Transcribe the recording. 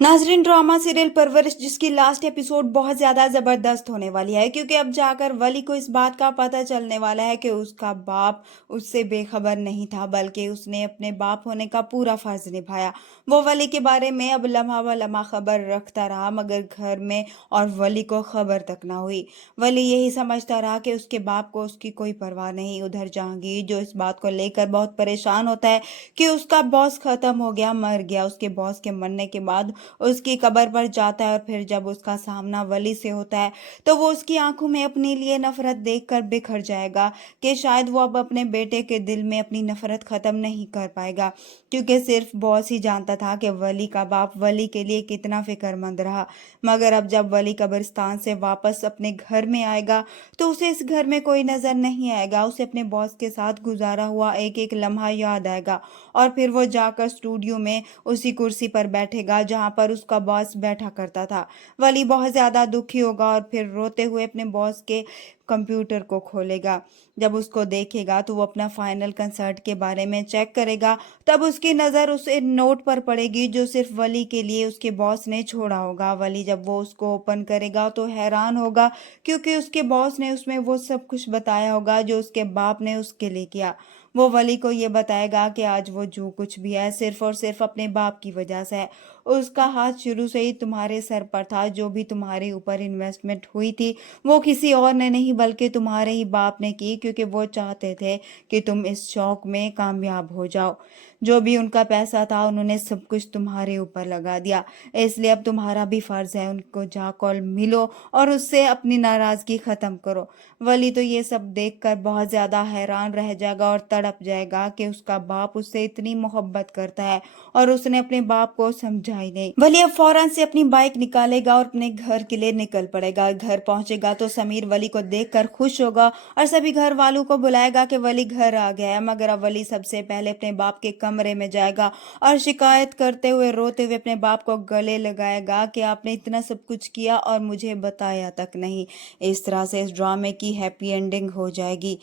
नाजरीन, drama serial परवरिश जिसकी लास्ट एपिसोड बहुत ज्यादा जबरदस्त होने वाली है, क्योंकि अब जाकर वली को इस बात का पता चलने वाला है कि उसका बाप उससे बेखबर नहीं था, बल्कि उसने अपने बाप होने का पूरा फर्ज निभाया। वो वली के बारे में अब लम्हा व लम्हा खबर रखता रहा, मगर घर में और वली को खबर तक ना हुई। वली यही समझता रहा कि उसके बाप को उसकी कोई परवाह नहीं। उधर जहांगीर जो इस बात को लेकर बहुत परेशान होता है कि उसका बॉस खत्म हो गया, मर गया। उसके बॉस के मरने के बाद उसकी कब्र पर जाता है, और फिर जब उसका सामना वली से होता है तो वो उसकी आंखों में अपने लिए नफरत देखकर बिखर जाएगा कि शायद वो अब अपने बेटे के दिल में अपनी नफरत खत्म नहीं कर पाएगा, क्योंकि सिर्फ बॉस ही जानता था कि वली का बाप वली के लिए कितना फिक्रमंद रहा। मगर अब जब वली कब्रिस्तान से वापस अपने घर में आएगा तो उसे इस घर में कोई नजर नहीं आएगा। उसे अपने बॉस के साथ गुजारा हुआ एक एक लम्हा याद आएगा, और फिर वो जाकर स्टूडियो में उसी कुर्सी पर बैठेगा जहां पर उसका बॉस बैठा करता था। वली बहुत ज्यादा दुखी होगा और फिर रोते हुए अपने बॉस के कंप्यूटर को खोलेगा। जब उसको देखेगा तो वो अपना फाइनल कंसर्ट के बारे में चेक करेगा। तब उसकी नज़र उस नोट पर पड़ेगी जो सिर्फ वली के लिए उसके बॉस ने छोड़ा होगा। वली जब वो उसको ओपन करेगा तो हैरान होगा, क्योंकि उसके बॉस ने उसमें वो सब कुछ बताया होगा जो उसके बाप ने उसके लिए किया। वो वली को ये बताएगा कि आज वो जो कुछ भी है सिर्फ और सिर्फ अपने बाप की वजह से है। उसका हाथ शुरू से ही तुम्हारे सर पर था। जो भी तुम्हारे ऊपर इन्वेस्टमेंट हुई थी वो किसी और ने नहीं बल्कि तुम्हारे ही बाप ने की, क्योंकि वो चाहते थे कि तुम इस शौक में कामयाब हो जाओ। जो भी उनका पैसा था उन्होंने सब कुछ तुम्हारे ऊपर लगा दिया। इसलिए अब तुम्हारा भी फर्ज है उनको जाकर मिलो और उससे अपनी नाराजगी खत्म करो। वली तो ये सब देखकर बहुत ज्यादा हैरान रह जाएगा और तड़प जाएगा कि उसका बाप उससे इतनी मोहब्बत करता है और उसने अपने बाप को समझा ही नहीं। वली अब फौरन से अपनी बाइक निकालेगा और अपने घर के लिए निकल पड़ेगा। घर पहुंचेगा तो समीर वली को देखकर खुश होगा और सभी घर वालों को बुलाएगा कि वली घर आ गया है। मगर अब वली सबसे पहले अपने बाप के कमरे में जाएगा और शिकायत करते हुए रोते हुए अपने बाप को गले लगाएगा कि आपने इतना सब कुछ किया और मुझे बताया तक नहीं। इस तरह से इस ड्रामे की हैप्पी एंडिंग हो जाएगी।